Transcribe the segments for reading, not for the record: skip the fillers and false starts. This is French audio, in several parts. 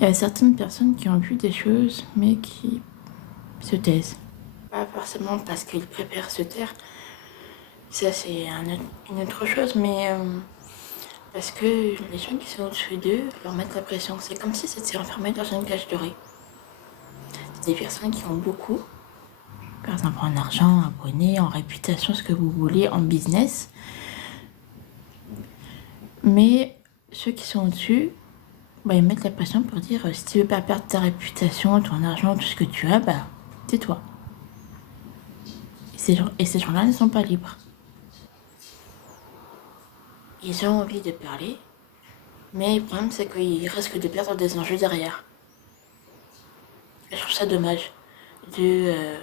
Il y a certaines personnes qui ont vu des choses, mais qui se taisent. Pas forcément parce qu'ils préfèrent se taire, ça c'est une autre chose, mais parce que les gens qui sont au-dessus d'eux leur mettent la pression. C'est comme si c'était enfermé dans une cage dorée. C'est des personnes qui ont beaucoup, par exemple en argent, en abonnés, en réputation, ce que vous voulez, en business. Mais ceux qui sont au-dessus, ils mettent la pression pour dire si tu veux pas perdre ta réputation, ton argent, tout ce que tu as, tais-toi. Et ces gens-là ne sont pas libres. Ils ont envie de parler, mais le problème c'est qu'ils risquent de perdre des enjeux derrière. Et je trouve ça dommage de,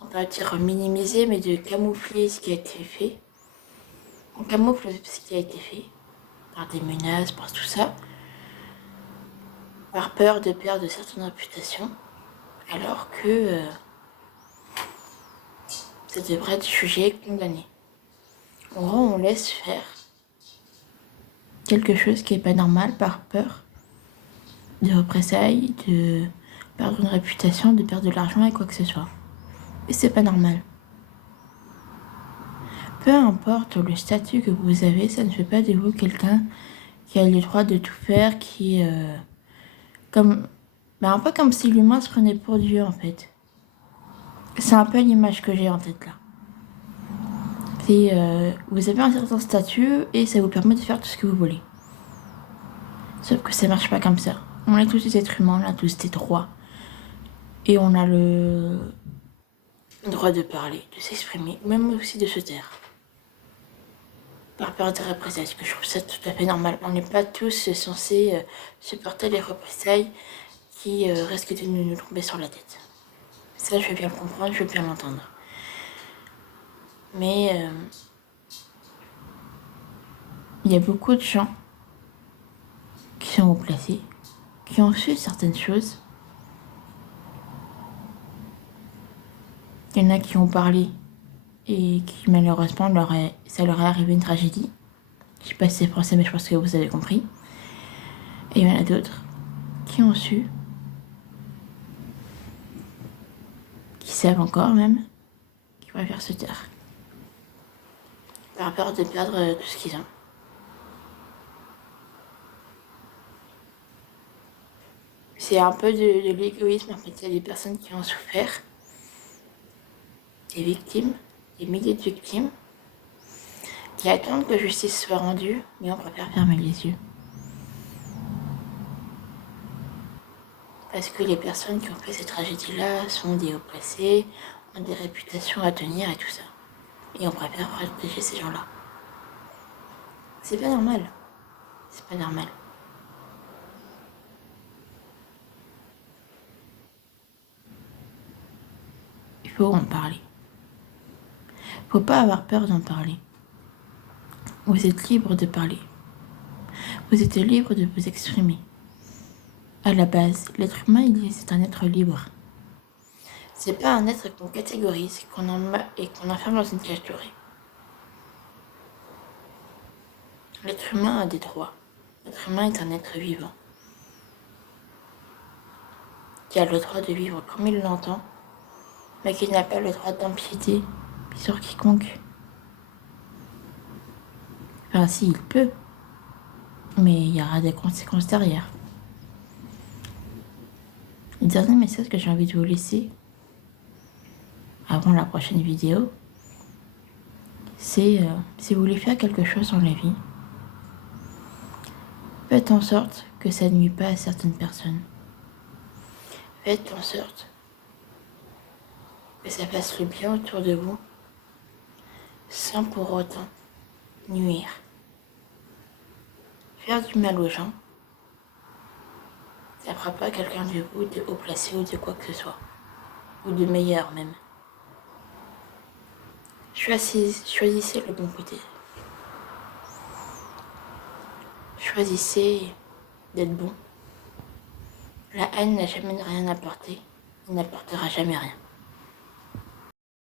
on va dire minimiser, mais de camoufler ce qui a été fait. On camoufle ce qui a été fait par des menaces, par tout ça, par peur de perdre certaines réputations, alors que ça devrait être jugé, condamné. En gros, on laisse faire quelque chose qui n'est pas normal par peur de représailles, de perdre une réputation, de perdre de l'argent et quoi que ce soit. Et c'est pas normal. Peu importe le statut que vous avez, ça ne fait pas de vous quelqu'un qui a le droit de tout faire, qui un peu comme si l'humain se prenait pour Dieu en fait. C'est un peu l'image que j'ai en tête là. C'est vous avez un certain statut et ça vous permet de faire tout ce que vous voulez. Sauf que ça marche pas comme ça. On est tous des êtres humains, on a tous des droits. Et on a le droit de parler, de s'exprimer, même aussi de se taire. Par peur des représailles, parce que je trouve ça tout à fait normal. On n'est pas tous censés supporter les représailles qui risquent de nous tomber sur la tête. Ça, je veux bien le comprendre, je veux bien l'entendre. Mais il y a beaucoup de gens qui sont haut placés, qui ont su certaines choses. Il y en a qui ont parlé et qui malheureusement ça leur est arrivé une tragédie. Je sais pas si c'est français, mais je pense que vous avez compris. Et il y en a d'autres qui ont su, qui savent encore même, qui préfèrent se taire. Par peur de perdre tout ce qu'ils ont. C'est un peu de l'égoïsme en fait. Il y a des personnes qui ont souffert, des victimes, des milliers de victimes, qui attendent que justice soit rendue, mais on préfère fermer les yeux. Parce que les personnes qui ont fait ces tragédies-là sont des hauts placés, ont des réputations à tenir et tout ça. Et on préfère protéger ces gens-là. C'est pas normal. C'est pas normal. Il faut en parler. Faut pas avoir peur d'en parler. Vous êtes libre de parler. Vous êtes libre de vous exprimer. À la base, l'être humain, c'est un être libre. C'est pas un être qu'on catégorise et qu'on enferme dans une cage dorée. L'être humain a des droits. L'être humain est un être vivant. Qui a le droit de vivre comme il l'entend, mais qui n'a pas le droit d'empiéter sur quiconque. Enfin, si, il peut, mais il y aura des conséquences derrière. Le dernier message que j'ai envie de vous laisser, avant la prochaine vidéo, c'est si vous voulez faire quelque chose dans la vie, faites en sorte que ça ne nuit pas à certaines personnes. Faites en sorte que ça fasse le bien autour de vous, sans pour autant nuire. Faire du mal aux gens, ça ne fera pas quelqu'un de vous de haut placé ou de quoi que ce soit. Ou de meilleur même. Choisissez le bon côté. Choisissez d'être bon. La haine n'a jamais rien apporté, elle n'apportera jamais rien.